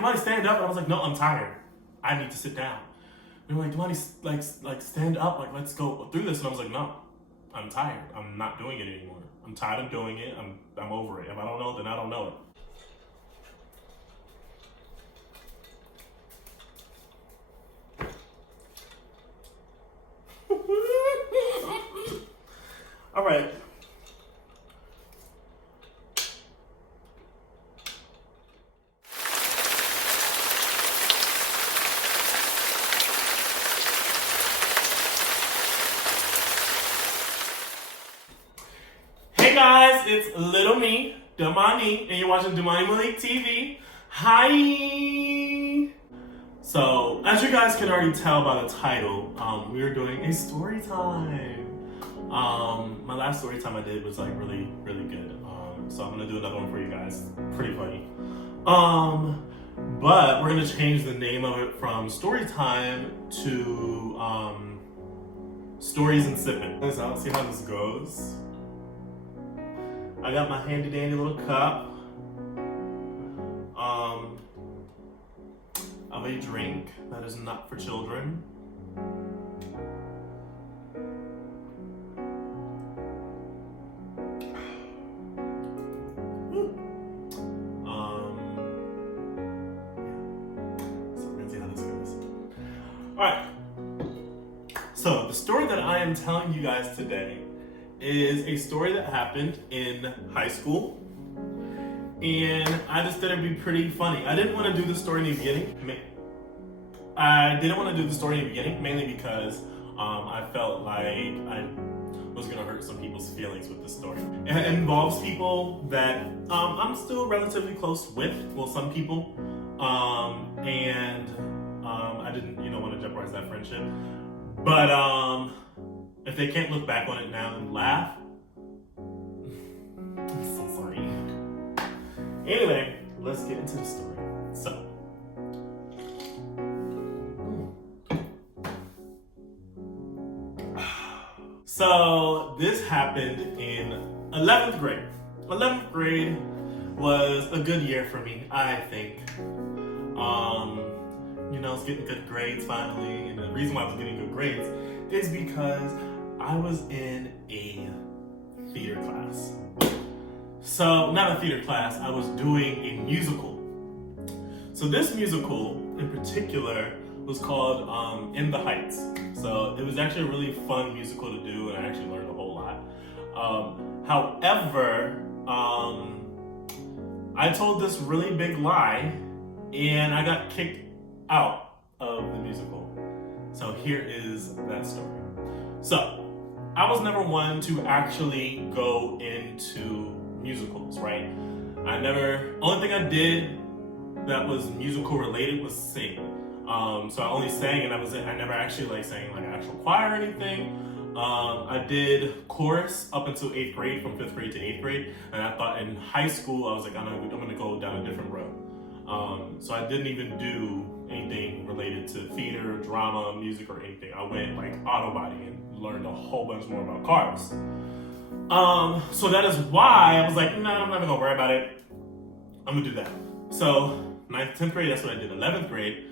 Damani, stand up. And I was like, no, I'm tired. I need to sit down. They were like, Damani, like stand up. Like, let's go through this. And I was like, no, I'm tired. I'm not doing it anymore. I'm tired of doing it. I'm over it. If I don't know it, then I don't know it. All right. Hey guys, it's little me, Damani, and you're watching Damani Malik TV. Hi! So, as you guys can already tell by the title, we are doing a story time. My last story time I did was like really, really good. So I'm gonna do another one for you guys. Pretty funny. But we're gonna change the name of it from story time to stories and sipping. So let's see how this goes. I got my handy dandy little cup of a drink that is not for children. Alright, so the story that I am telling you guys today is a story that happened in high school, and I just thought it'd be pretty funny. I didn't want to do the story in the beginning. Mainly because I felt like I was gonna hurt some people's feelings with this story. It involves people that I'm still relatively close with, well, some people, and I didn't, want to jeopardize that friendship. But if they can't look back on it now and laugh, I'm so sorry. Anyway, let's get into the story. So this happened in 11th grade. 11th grade was a good year for me, I think. I was getting good grades finally, and the reason why I was getting good grades is because I was in a theater class. So, not a theater class, I was doing a musical. So this musical in particular was called In the Heights. So it was actually a really fun musical to do, and I actually learned a whole lot. However, I told this really big lie, and I got kicked out of the musical. So here is that story. So I was never one to actually go into musicals, right? Only thing I did that was musical related was sing. So I only sang, and that was it. I never actually sang like actual choir or anything. I did chorus up until 8th grade, from 5th grade to 8th grade. And I thought in high school, I was like, I'm gonna go down a different road. So I didn't even do anything related to theater, drama, music, or anything. I went like auto body and learned a whole bunch more about cars. So that is why I was like, no, I'm not gonna worry about it. I'm gonna do that. So 9th, 10th grade, that's what I did. 11th grade,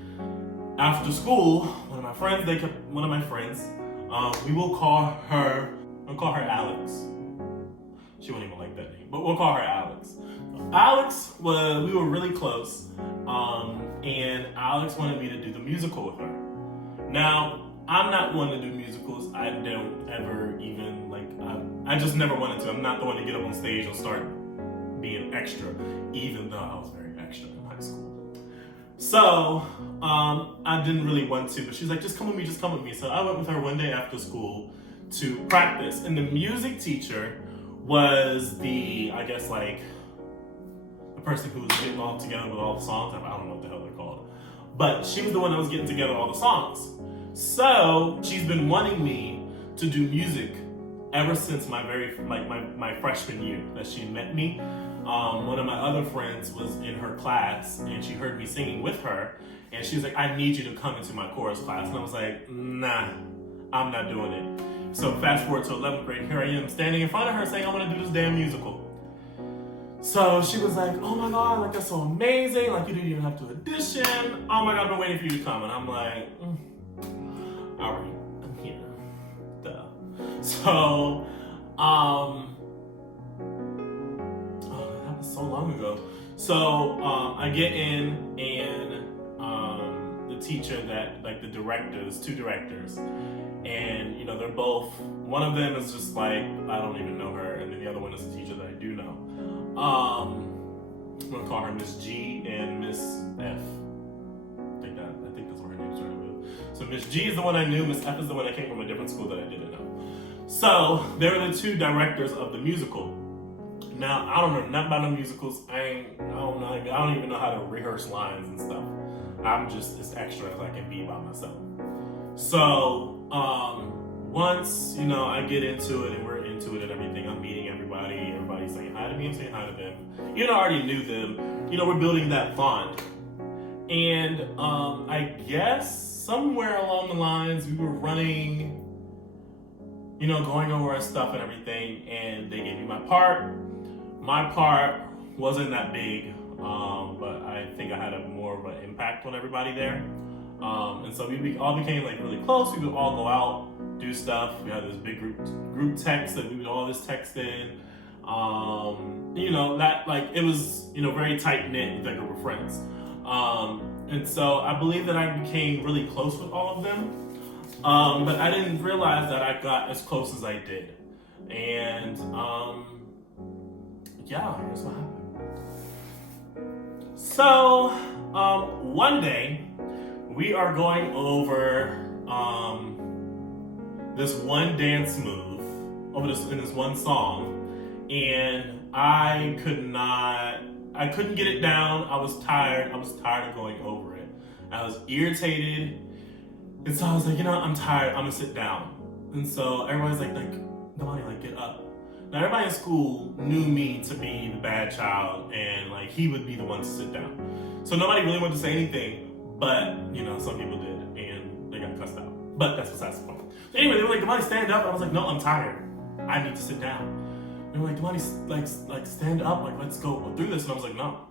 after school, one of my friends, we will call her Alex. She won't even like that name, but we'll call her Alex. We were really close, and Alex wanted me to do the musical with her. Now, I'm not one to do musicals. I don't ever even, I just never wanted to. I'm not the one to get up on stage and start being extra, even though I was very extra in high school. So, I didn't really want to, but she's like, just come with me. So I went with her one day after school to practice, and the music teacher was the person who was getting all together with all the songs. I don't know what the hell they're called. But she was the one that was getting together all the songs. So she's been wanting me to do music ever since my freshman year that she met me. One of my other friends was in her class, and she heard me singing with her, and she was like, I need you to come into my chorus class. And I was like, nah, I'm not doing it. So fast forward to 11th grade, here I am standing in front of her saying I want to do this damn musical. So she was like, oh my God, like that's so amazing. Like you didn't even have to audition. Oh my God, I've been waiting for you to come. And I'm like, all right, I'm here. Duh. So, oh, that was so long ago. So I get in and the teacher that, like the directors, two directors, and you know, they're both, one of them is just like, I don't even know her, and then the other one is a teacher that I do know. I'm gonna call her Miss G and Miss F. I think that's what her name started with. So Miss G is the one I knew, Miss F is the one that came from a different school that I didn't know. So they were the two directors of the musical. Now I don't know nothing about no musicals. I don't even know how to rehearse lines and stuff. I'm just as extra as I can be by myself. So once, you know, I get into it and we're into it and everything, I'm meeting everybody's saying hi to me and saying hi to them. You know, I already knew them. You know, we're building that bond. And I guess somewhere along the lines, we were running, you know, going over our stuff and everything, and they gave me my part. My part wasn't that big, but I think I had a more of an impact on everybody there. And so we all became like really close. We would all go out, do stuff. We had this big group text that we would all just text in. You know, that like it was, you know, very tight knit with that group of friends. And so I believe that I became really close with all of them. But I didn't realize that I got as close as I did. And yeah, here's what happened. So one day we are going over this one dance move in this one song, and I couldn't get it down. I was tired of going over it. I was irritated, and so I was like, you know, I'm tired, I'm gonna sit down. And so everybody's like, nobody like get up. Now everybody in school knew me to be the bad child, and like he would be the one to sit down. So nobody really wanted to say anything, but you know, some people did, and they got cussed out. But that's besides the point. So anyway, they were like, "Devani, stand up." I was like, "No, I'm tired. I need to sit down." They were like, "Devani, like stand up. Like let's go through this." And I was like, "No,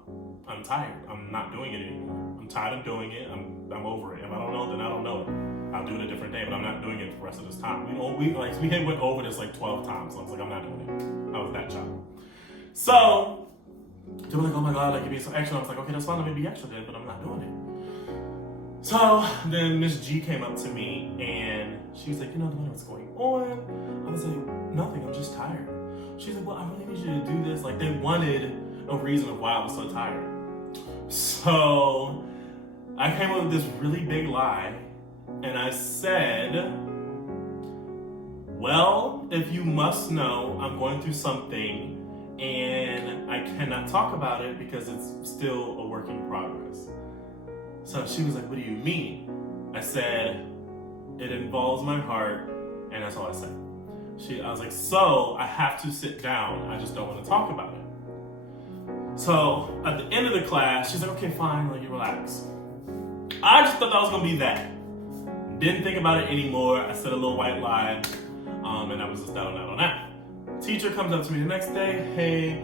I'm tired. I'm not doing it anymore. I'm tired of doing it. I'm over it. If I don't know it, then I don't know it. I'll do it a different day, but I'm not doing it for the rest of this time." We went over this like 12 times. So I was like, "I'm not doing it." I was that child. So they were like, "Oh my God, like you're being so extra." I was like, "Okay, that's fine. Let me be extra then, but I'm not doing it." So then Miss G came up to me and she was like, "You know, what's going on?" I was like, "Nothing, I'm just tired." She's like, "Well, I really need you to do this." Like they wanted a reason of why I was so tired. So I came up with this really big lie and I said, "Well, if you must know, I'm going through something and I cannot talk about it because it's still a work in progress." So she was like, "What do you mean?" I said, "It involves my heart," and that's all I said. I was like, "So I have to sit down. I just don't want to talk about it." So at the end of the class, she's like, "Okay, fine, like you relax." I just thought that was gonna be that. Didn't think about it anymore. I said a little white lie, and I was just down on that. Teacher comes up to me the next day. "Hey,"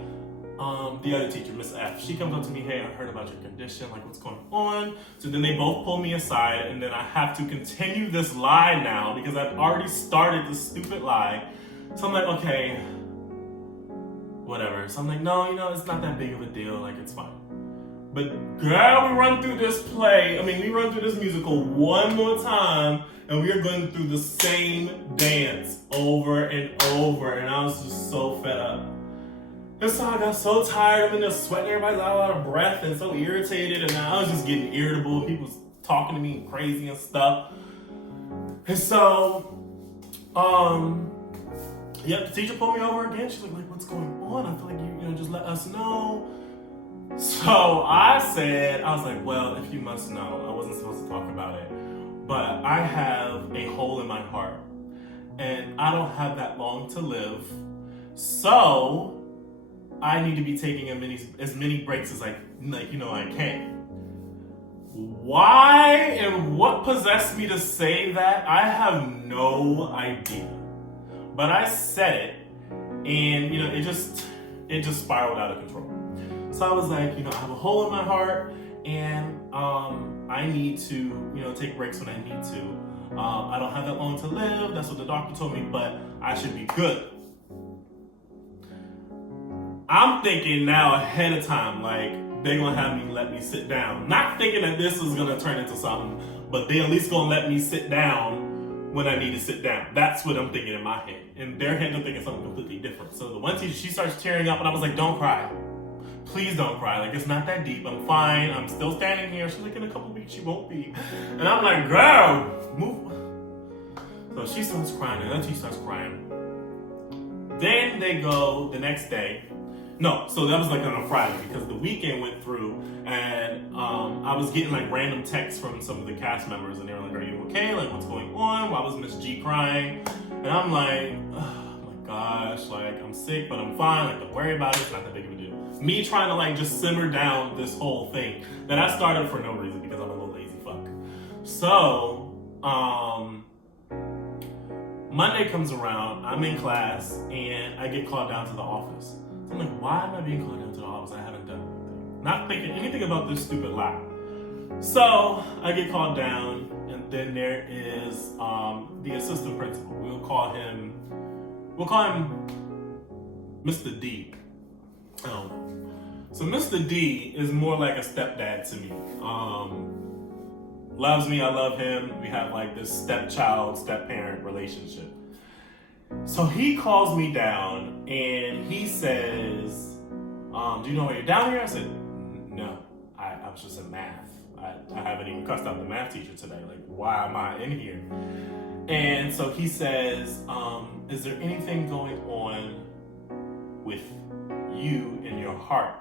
the other teacher, Miss F, she comes up to me, "Hey, I heard about your condition, like what's going on?" So then they both pull me aside, and then I have to continue this lie now because I've already started this stupid lie. So I'm like, okay, whatever. So I'm like, "No, you know, it's not that big of a deal, like it's fine." But girl, we run through this musical one more time, and we are going through the same dance over and over, and I was just so fed up. And so I got so tired. I'm in there sweating, everybody's out of breath and so irritated, and I was just getting irritable. People was talking to me crazy and stuff. And so, the teacher pulled me over again. She's like, "What's going on? I feel like you know, just let us know." So I was like, "Well, if you must know, I wasn't supposed to talk about it, but I have a hole in my heart, and I don't have that long to live, so I need to be taking as many breaks as I can." Why and what possessed me to say that? I have no idea. But I said it, and you know, it it just spiraled out of control. So I was like, I have a hole in my heart, and I need to, take breaks when I need to. I don't have that long to live. That's what the doctor told me, but I should be good. I'm thinking now ahead of time, like, they're gonna have me let me sit down. Not thinking that this is gonna turn into something, but they at least gonna let me sit down when I need to sit down. That's what I'm thinking in my head. In their head, they're thinking something completely different. So the one teacher, she starts tearing up, and I was like, don't cry. Please don't cry. Like, it's not that deep. I'm fine. I'm still standing here. She's like, in a couple weeks, she won't be. And I'm like, girl, move. So she starts crying, and then she starts crying. Then they go the next day. No, so that was like on a Friday, because the weekend went through, and I was getting like random texts from some of the cast members, and they were like, are you okay? Like, what's going on? Why was Miss G crying? And I'm like, oh my gosh, like, I'm sick, but I'm fine. Like, don't worry about it. It's not that big of a deal. Me trying to like just simmer down this whole thing that I started for no reason, because I'm a little lazy fuck. So, Monday comes around, I'm in class, and I get called down to the office. So I'm like, why am I being called down to the office? I haven't done anything. Not thinking anything about this stupid lie. So I get called down, and then there is the assistant principal. We'll call him Mr. D. So Mr. D is more like a stepdad to me. Loves me, I love him. We have like this stepchild, step-parent relationship. So he calls me down, and he says, do you know why you're down here? I said, no, I was just in math. I haven't even cussed out the math teacher today. Like, why am I in here? And so he says, is there anything going on with you in your heart?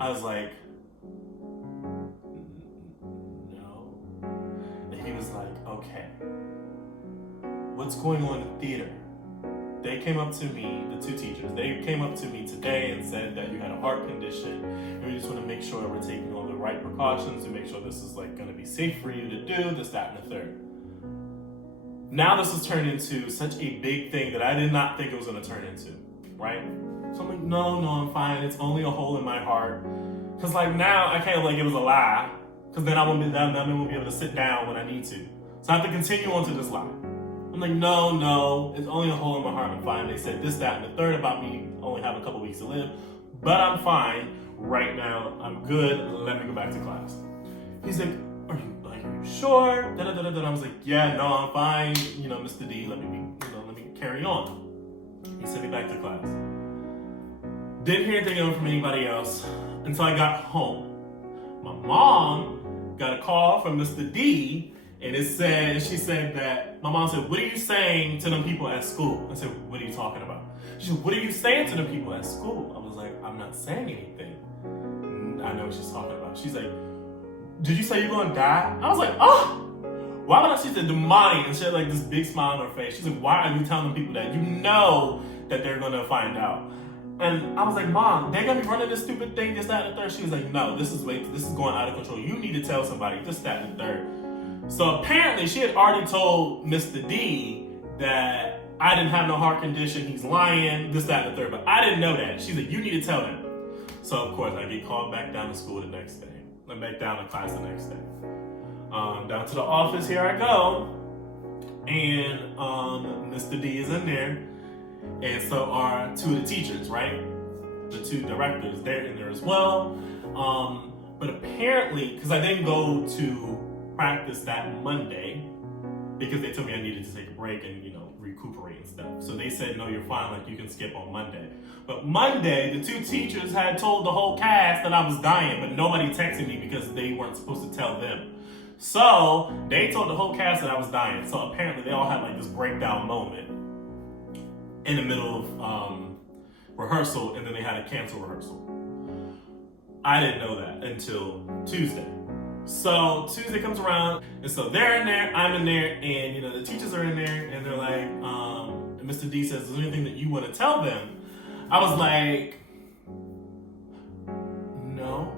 I was like, no. And he was like, okay. What's going on in theater? They came up to me, the two teachers, they came up to me today and said that you had a heart condition, and we just want to make sure that we're taking all the right precautions to make sure this is like going to be safe for you to do, this, that, and the third. Now this has turned into such a big thing that I did not think it was going to turn into, right? So I'm like, no, I'm fine. It's only a hole in my heart. Because like now I can't like it was a lie, because then I won't be able to sit down when I need to. So I have to continue on to this lie. I'm like, no, it's only a hole in my heart. I'm fine. They said this, that, and the third about me only have a couple weeks to live, but I'm fine right now. I'm good. Let me go back to class. He's like, are you sure? I was like, yeah, no, I'm fine. Mr. D, let me carry on. He sent me back to class. Didn't hear anything from anybody else until I got home. My mom got a call from Mr. D, and she said that, my mom said, what are you saying to them people at school? I said, what are you talking about? She said, what are you saying to them people at school? I was like, I'm not saying anything. I know what she's talking about. She's like, did you say you're gonna die? I was like, oh! Why would I? She said, demonic, and she had like this big smile on her face. She's like, why are you telling people that? You know that they're gonna find out. And I was like, Mom, they're gonna be running this stupid thing, this, that, and the third. She was like, no, this is going out of control. You need to tell somebody, this, that, and the third. So apparently she had already told Mr. D that I didn't have no heart condition, he's lying, this, that, and the third. But I didn't know that. She's like, you need to tell them. So of course I get called back down to school the next day. I'm back down to class the next day. Down to the office, here I go. And Mr. D is in there. And so are two of the teachers, right? The two directors, they're in there as well. But apparently, because I didn't go to practice that Monday, because they told me I needed to take a break and, recuperate and stuff. So they said, no, you're fine, like you can skip on Monday. But Monday, the two teachers had told the whole cast that I was dying, but nobody texted me because they weren't supposed to tell them. So they told the whole cast that I was dying. So apparently they all had like this breakdown moment in the middle of rehearsal, and then they had to cancel rehearsal. I didn't know that until Tuesday. So Tuesday comes around, and so they're in there, I'm in there, and the teachers are in there, and they're like, and Mr. D says, is there anything that you want to tell them? I was like, no.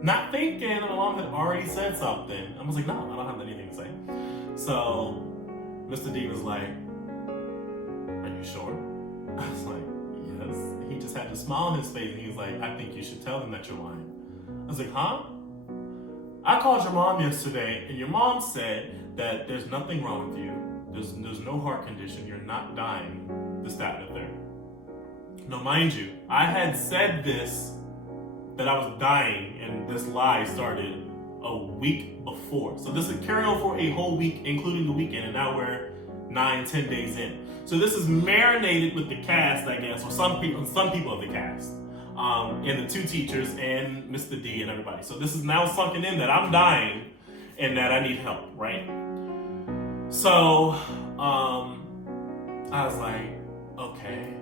Not thinking, my mom had already said something. I was like, no, I don't have anything to say. So Mr. D was like, are you sure? I was like, this. He just had a smile on his face and he was like, I think you should tell them that you're lying. I was like, huh? I called your mom yesterday and your mom said that there's nothing wrong with you. There's no heart condition. You're not dying. This, that, and the third. Now, mind you, I had said this, that I was dying, and this lie started a week before. So this is carrying on for a whole week, including the weekend, and now we're 9-10 days in. So this is marinated with the cast, I guess, or some people of the cast, and the two teachers and Mr. D and everybody. So this is now sunken in that I'm dying and that I need help, right? So I was like, okay.